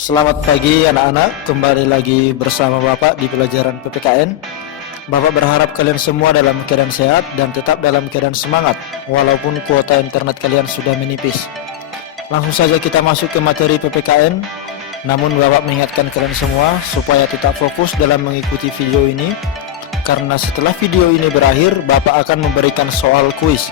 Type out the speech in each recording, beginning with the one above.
Selamat pagi anak-anak, kembali lagi bersama Bapak di pelajaran PPKN. Bapak berharap kalian semua dalam keadaan sehat dan tetap dalam keadaan semangat, walaupun kuota internet kalian sudah menipis. Langsung saja kita masuk ke materi PPKN. Namun Bapak mengingatkan kalian semua supaya tetap fokus dalam mengikuti video ini, karena setelah video ini berakhir, Bapak akan memberikan soal kuis,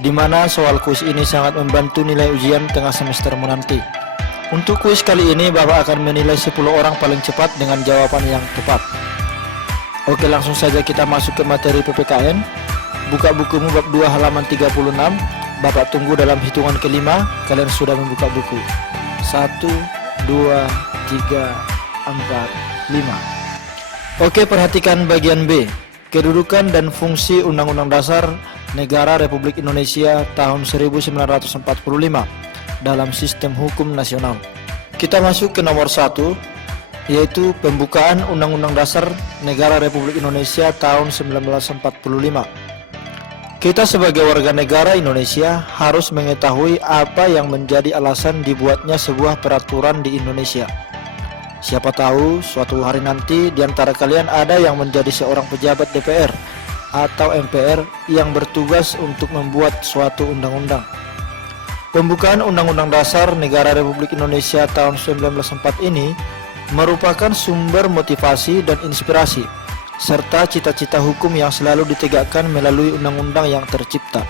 di mana soal kuis ini sangat membantu nilai ujian tengah semestermu nanti. Untuk kuis kali ini, Bapak akan menilai 10 orang paling cepat dengan jawaban yang tepat. Oke, langsung saja kita masuk ke materi PPKN. Buka bukumu bab 2 halaman 36. Bapak tunggu dalam hitungan kelima, kalian sudah membuka buku. 1, 2, 3, 4, 5. Oke, perhatikan bagian B. Kedudukan dan fungsi Undang-Undang Dasar Negara Republik Indonesia tahun 1945 dalam sistem hukum nasional. Kita masuk ke nomor 1, yaitu pembukaan Undang-Undang Dasar Negara Republik Indonesia tahun 1945. Kita sebagai warga negara Indonesia harus mengetahui apa yang menjadi alasan dibuatnya sebuah peraturan di Indonesia. Siapa tahu suatu hari nanti di antara kalian ada yang menjadi seorang pejabat DPR atau MPR yang bertugas untuk membuat suatu undang-undang. Pembukaan Undang-Undang Dasar Negara Republik Indonesia tahun 1945 ini merupakan sumber motivasi dan inspirasi, serta cita-cita hukum yang selalu ditegakkan melalui undang-undang yang tercipta.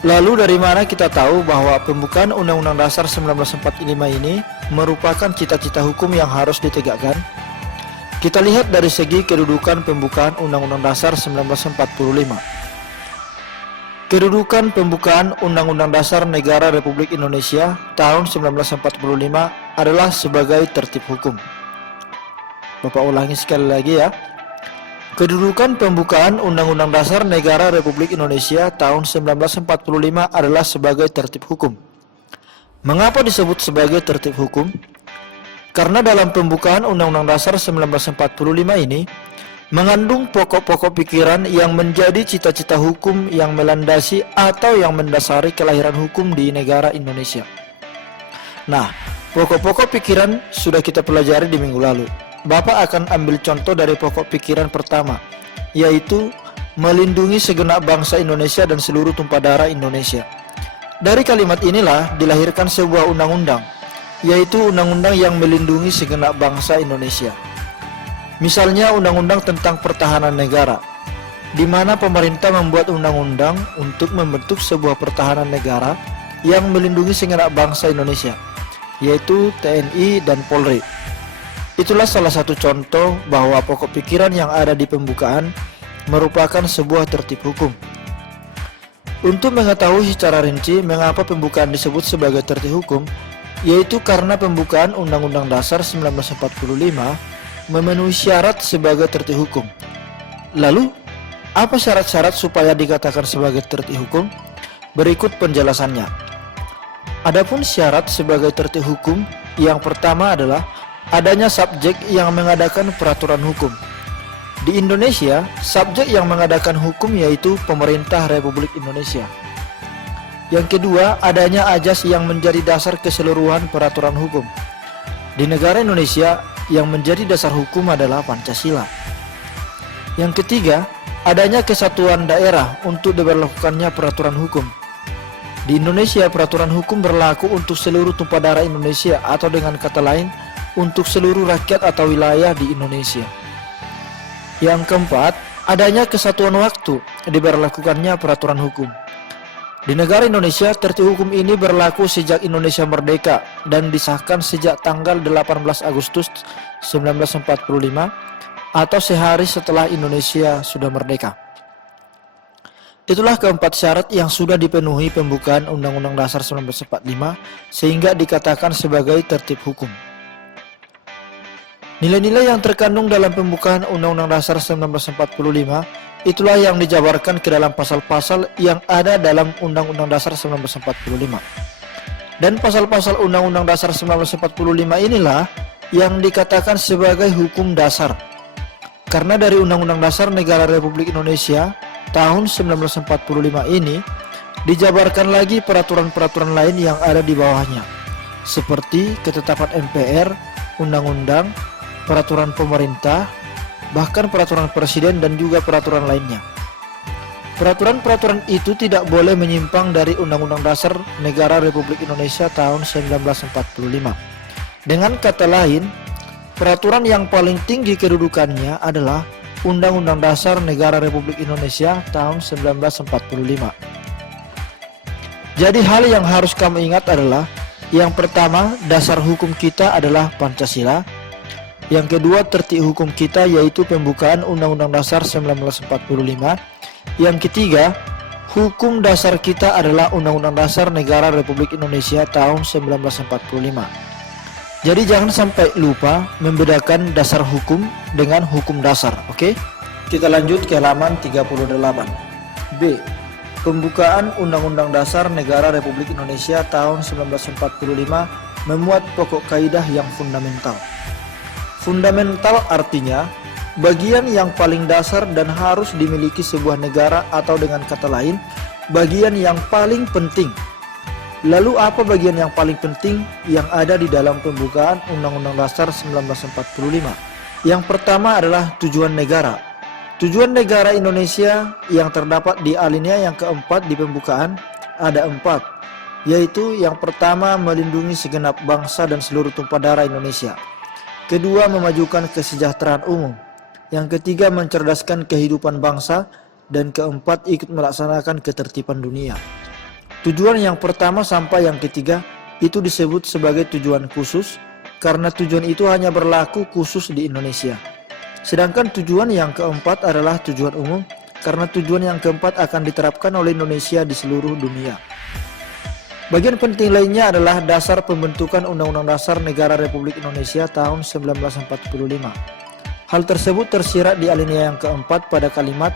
Lalu dari mana kita tahu bahwa pembukaan Undang-Undang Dasar 1945 ini merupakan cita-cita hukum yang harus ditegakkan? Kita lihat dari segi kedudukan pembukaan Undang-Undang Dasar 1945. Kedudukan pembukaan Undang-Undang Dasar Negara Republik Indonesia tahun 1945 adalah sebagai tertib hukum. Bapak ulangi sekali lagi ya. Kedudukan pembukaan Undang-Undang Dasar Negara Republik Indonesia tahun 1945 adalah sebagai tertib hukum. Mengapa disebut sebagai tertib hukum? Karena dalam pembukaan Undang-Undang Dasar 1945 ini mengandung pokok-pokok pikiran yang menjadi cita-cita hukum yang melandasi atau yang mendasari kelahiran hukum di negara Indonesia. Nah, pokok-pokok pikiran sudah kita pelajari di minggu lalu. Bapak akan ambil contoh dari pokok pikiran pertama, yaitu melindungi segenap bangsa Indonesia dan seluruh tumpah darah Indonesia. Dari kalimat inilah dilahirkan sebuah undang-undang, yaitu undang-undang yang melindungi segenap bangsa Indonesia. Misalnya undang-undang tentang pertahanan negara, di mana pemerintah membuat undang-undang untuk membentuk sebuah pertahanan negara yang melindungi segenap bangsa Indonesia, yaitu TNI dan Polri. Itulah salah satu contoh bahwa pokok pikiran yang ada di pembukaan merupakan sebuah tertib hukum. Untuk mengetahui secara rinci mengapa pembukaan disebut sebagai tertib hukum, yaitu karena pembukaan Undang-Undang Dasar 1945 memenuhi syarat sebagai tertib hukum. Lalu, apa syarat-syarat supaya dikatakan sebagai tertib hukum? Berikut penjelasannya. Adapun syarat sebagai tertib hukum, yang pertama adalah adanya subjek yang mengadakan peraturan hukum. Di Indonesia, subjek yang mengadakan hukum yaitu pemerintah Republik Indonesia. Yang kedua, adanya ajas yang menjadi dasar keseluruhan peraturan hukum. Di negara Indonesia, yang menjadi dasar hukum adalah Pancasila. Yang ketiga, adanya kesatuan daerah untuk diberlakukannya peraturan hukum. Di Indonesia, peraturan hukum berlaku untuk seluruh tumpah darah Indonesia, atau dengan kata lain, untuk seluruh rakyat atau wilayah di Indonesia. Yang keempat, adanya kesatuan waktu diberlakukannya peraturan hukum. Di negara Indonesia, tertib hukum ini berlaku sejak Indonesia merdeka dan disahkan sejak tanggal 18 Agustus 1945 atau sehari setelah Indonesia sudah merdeka. Itulah keempat syarat yang sudah dipenuhi pembukaan Undang-Undang Dasar 1945 sehingga dikatakan sebagai tertib hukum. Nilai-nilai yang terkandung dalam pembukaan Undang-Undang Dasar 1945 itulah yang dijabarkan ke dalam pasal-pasal yang ada dalam Undang-Undang Dasar 1945. Dan pasal-pasal Undang-Undang Dasar 1945 inilah yang dikatakan sebagai hukum dasar. Karena dari Undang-Undang Dasar Negara Republik Indonesia tahun 1945 ini dijabarkan lagi peraturan-peraturan lain yang ada di bawahnya. seperti ketetapan MPR, undang-undang, peraturan pemerintah, bahkan peraturan presiden dan juga peraturan lainnya. Peraturan-peraturan itu tidak boleh menyimpang dari Undang-Undang Dasar Negara Republik Indonesia tahun 1945. Dengan kata lain, peraturan yang paling tinggi kedudukannya adalah Undang-Undang Dasar Negara Republik Indonesia tahun 1945. Jadi hal yang harus kamu ingat adalah, yang pertama, dasar hukum kita adalah Pancasila. Yang kedua, tertib hukum kita yaitu pembukaan Undang-Undang Dasar 1945. Yang ketiga, hukum dasar kita adalah Undang-Undang Dasar Negara Republik Indonesia tahun 1945. Jadi jangan sampai lupa membedakan dasar hukum dengan hukum dasar, oke? Kita lanjut ke halaman 38. B. Pembukaan Undang-Undang Dasar Negara Republik Indonesia tahun 1945 memuat pokok kaidah yang fundamental. Fundamental artinya bagian yang paling dasar dan harus dimiliki sebuah negara, atau dengan kata lain, bagian yang paling penting. Lalu apa bagian yang paling penting yang ada di dalam pembukaan Undang-Undang Dasar 1945? Yang pertama adalah tujuan negara. Tujuan negara Indonesia yang terdapat di alinea yang keempat di pembukaan ada 4, yaitu yang pertama melindungi segenap bangsa dan seluruh tumpah darah Indonesia. Kedua, memajukan kesejahteraan umum. Yang ketiga, mencerdaskan kehidupan bangsa. Dan keempat, ikut melaksanakan ketertiban dunia. Tujuan yang pertama sampai yang ketiga itu disebut sebagai tujuan khusus, karena tujuan itu hanya berlaku khusus di Indonesia. Sedangkan tujuan yang keempat adalah tujuan umum, karena tujuan yang keempat akan diterapkan oleh Indonesia di seluruh dunia. Bagian penting lainnya adalah dasar pembentukan Undang-Undang Dasar Negara Republik Indonesia tahun 1945. Hal tersebut tersirat di alinea yang keempat pada kalimat,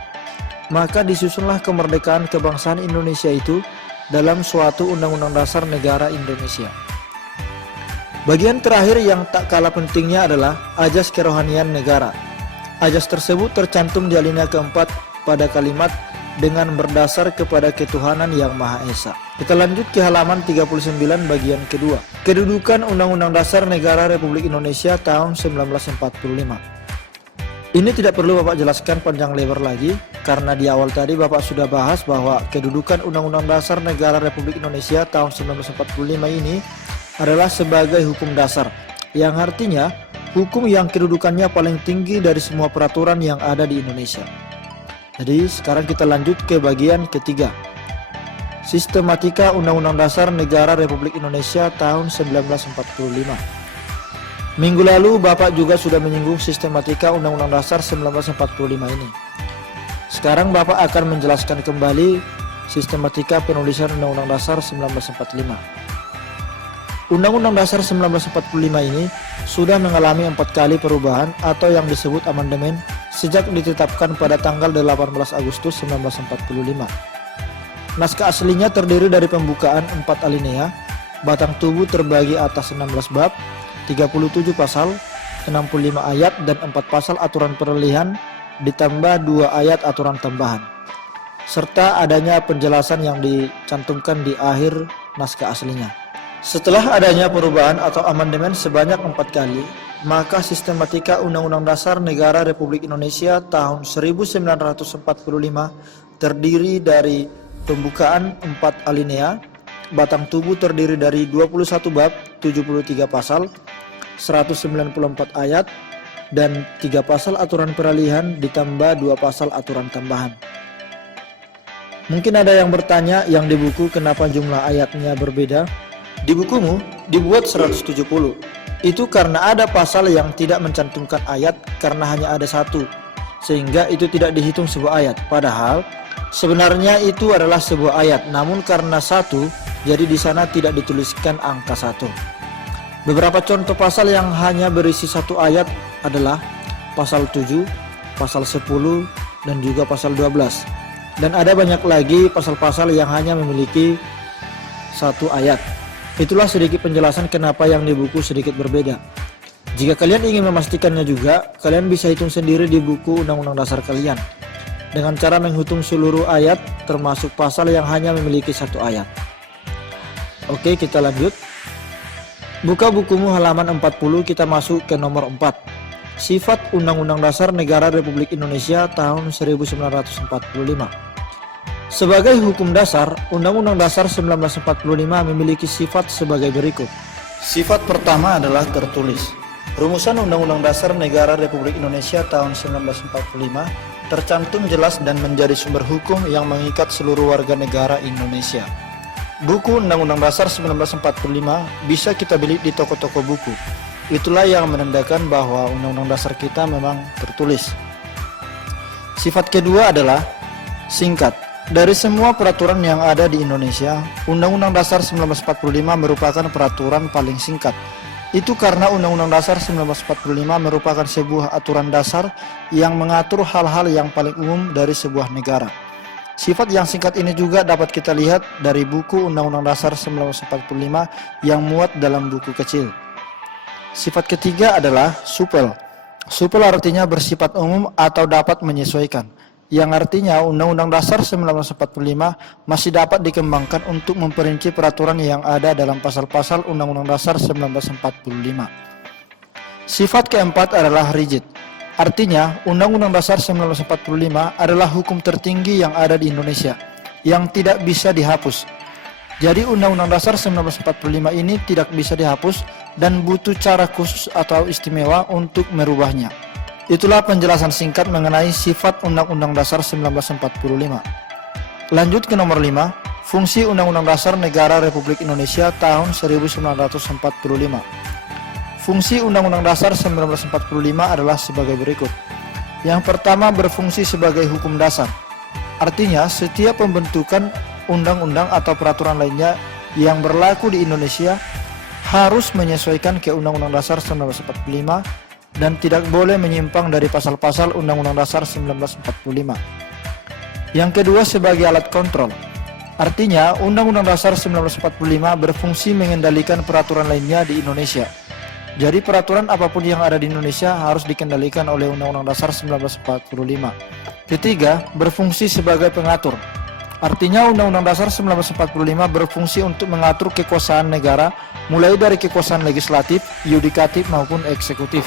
maka disusunlah kemerdekaan kebangsaan Indonesia itu dalam suatu Undang-Undang Dasar Negara Indonesia. Bagian terakhir yang tak kalah pentingnya adalah ajas kerohanian negara. Ajas tersebut tercantum di alinea keempat pada kalimat dengan berdasar kepada ketuhanan yang Maha Esa. Kita lanjut ke halaman 39 bagian kedua. Kedudukan Undang-Undang Dasar Negara Republik Indonesia tahun 1945. Ini tidak perlu Bapak jelaskan panjang lebar lagi, karena di awal tadi Bapak sudah bahas bahwa kedudukan Undang-Undang Dasar Negara Republik Indonesia tahun 1945 ini adalah sebagai hukum dasar, yang artinya hukum yang kedudukannya paling tinggi dari semua peraturan yang ada di Indonesia. Jadi sekarang kita lanjut ke bagian ketiga. Sistematika Undang-Undang Dasar Negara Republik Indonesia tahun 1945. Minggu lalu Bapak juga sudah menyinggung sistematika Undang-Undang Dasar 1945 ini. Sekarang Bapak akan menjelaskan kembali sistematika penulisan Undang-Undang Dasar 1945. Undang-Undang Dasar 1945 ini sudah mengalami 4 kali perubahan atau yang disebut amandemen sejak ditetapkan pada tanggal 18 Agustus 1945. Naskah aslinya terdiri dari pembukaan 4 alinea, batang tubuh terbagi atas 16 bab, 37 pasal, 65 ayat dan 4 pasal aturan peralihan ditambah 2 ayat aturan tambahan, serta adanya penjelasan yang dicantumkan di akhir naskah aslinya. Setelah adanya perubahan atau amandemen sebanyak 4 kali, maka sistematika Undang-Undang Dasar Negara Republik Indonesia tahun 1945 terdiri dari pembukaan 4 alinea, batang tubuh terdiri dari 21 bab, 73 pasal, 194 ayat, dan 3 pasal aturan peralihan ditambah 2 pasal aturan tambahan. Mungkin ada yang bertanya, yang di buku kenapa jumlah ayatnya berbeda? Di bukumu dibuat 170. Itu karena ada pasal yang tidak mencantumkan ayat karena hanya ada 1, sehingga itu tidak dihitung sebuah ayat. Padahal sebenarnya itu adalah sebuah ayat, namun karena 1, jadi di sana tidak dituliskan angka 1. Beberapa contoh pasal yang hanya berisi 1 ayat adalah pasal 7, pasal 10, dan juga pasal 12. Dan ada banyak lagi pasal-pasal yang hanya memiliki 1 ayat. Itulah sedikit penjelasan kenapa yang di buku sedikit berbeda. Jika kalian ingin memastikannya juga, kalian bisa hitung sendiri di buku Undang-Undang Dasar kalian dengan cara menghitung seluruh ayat termasuk pasal yang hanya memiliki 1 ayat. Oke, kita lanjut. Buka bukumu halaman 40, kita masuk ke nomor 4. Sifat Undang-Undang Dasar Negara Republik Indonesia tahun 1945. Sebagai hukum dasar, Undang-Undang Dasar 1945 memiliki sifat sebagai berikut. Sifat pertama adalah tertulis. Rumusan Undang-Undang Dasar Negara Republik Indonesia tahun 1945 tercantum jelas dan menjadi sumber hukum yang mengikat seluruh warga negara Indonesia. Buku Undang-Undang Dasar 1945 bisa kita beli di toko-toko buku. Itulah yang menandakan bahwa Undang-Undang Dasar kita memang tertulis. Sifat kedua adalah singkat. Dari semua peraturan yang ada di Indonesia, Undang-Undang Dasar 1945 merupakan peraturan paling singkat. Itu karena Undang-Undang Dasar 1945 merupakan sebuah aturan dasar yang mengatur hal-hal yang paling umum dari sebuah negara. Sifat yang singkat ini juga dapat kita lihat dari buku Undang-Undang Dasar 1945 yang muat dalam buku kecil. Sifat ketiga adalah supel. Supel artinya bersifat umum atau dapat menyesuaikan, yang artinya Undang-Undang Dasar 1945 masih dapat dikembangkan untuk memperinci peraturan yang ada dalam pasal-pasal Undang-Undang Dasar 1945. Sifat keempat adalah rigid. Artinya, Undang-Undang Dasar 1945 adalah hukum tertinggi yang ada di Indonesia, yang tidak bisa dihapus. Jadi Undang-Undang Dasar 1945 ini tidak bisa dihapus dan butuh cara khusus atau istimewa untuk merubahnya. Itulah penjelasan singkat mengenai sifat Undang-Undang Dasar 1945. Lanjut ke nomor 5, fungsi Undang-Undang Dasar Negara Republik Indonesia tahun 1945. Fungsi Undang-Undang Dasar 1945 adalah sebagai berikut. Yang pertama, berfungsi sebagai hukum dasar. Artinya, setiap pembentukan undang-undang atau peraturan lainnya yang berlaku di Indonesia harus menyesuaikan ke Undang-Undang Dasar 1945 dan tidak boleh menyimpang dari pasal-pasal Undang-Undang Dasar 1945. Yang kedua, sebagai alat kontrol. Artinya, Undang-Undang Dasar 1945 berfungsi mengendalikan peraturan lainnya di Indonesia. Jadi peraturan apapun yang ada di Indonesia harus dikendalikan oleh Undang-Undang Dasar 1945. Ketiga, berfungsi sebagai pengatur. Artinya Undang-Undang Dasar 1945 berfungsi untuk mengatur kekuasaan negara, mulai dari kekuasaan legislatif, yudikatif maupun eksekutif.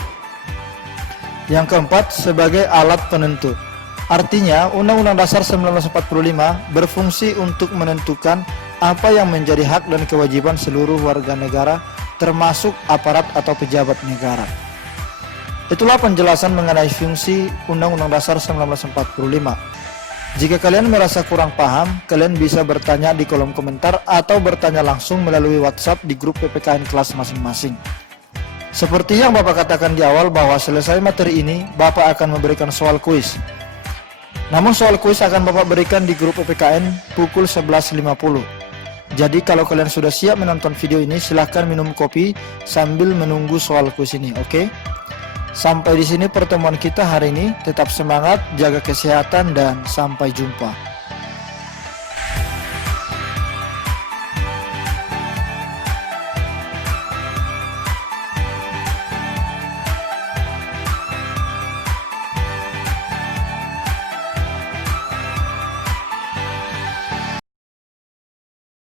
Yang keempat, sebagai alat penentu. Artinya Undang-Undang Dasar 1945 berfungsi untuk menentukan apa yang menjadi hak dan kewajiban seluruh warga negara, termasuk aparat atau pejabat negara. Itulah penjelasan mengenai fungsi Undang-Undang Dasar 1945. Jika kalian merasa kurang paham, kalian bisa bertanya di kolom komentar atau bertanya langsung melalui WhatsApp di grup PPKN kelas masing-masing. Seperti yang Bapak katakan di awal bahwa selesai materi ini, Bapak akan memberikan soal kuis. Namun soal kuis akan Bapak berikan di grup PPKN pukul 11.50. Jadi kalau kalian sudah siap menonton video ini, silahkan minum kopi sambil menunggu soal kuis ini, oke? Sampai di sini pertemuan kita hari ini. Tetap semangat, jaga kesehatan, dan sampai jumpa.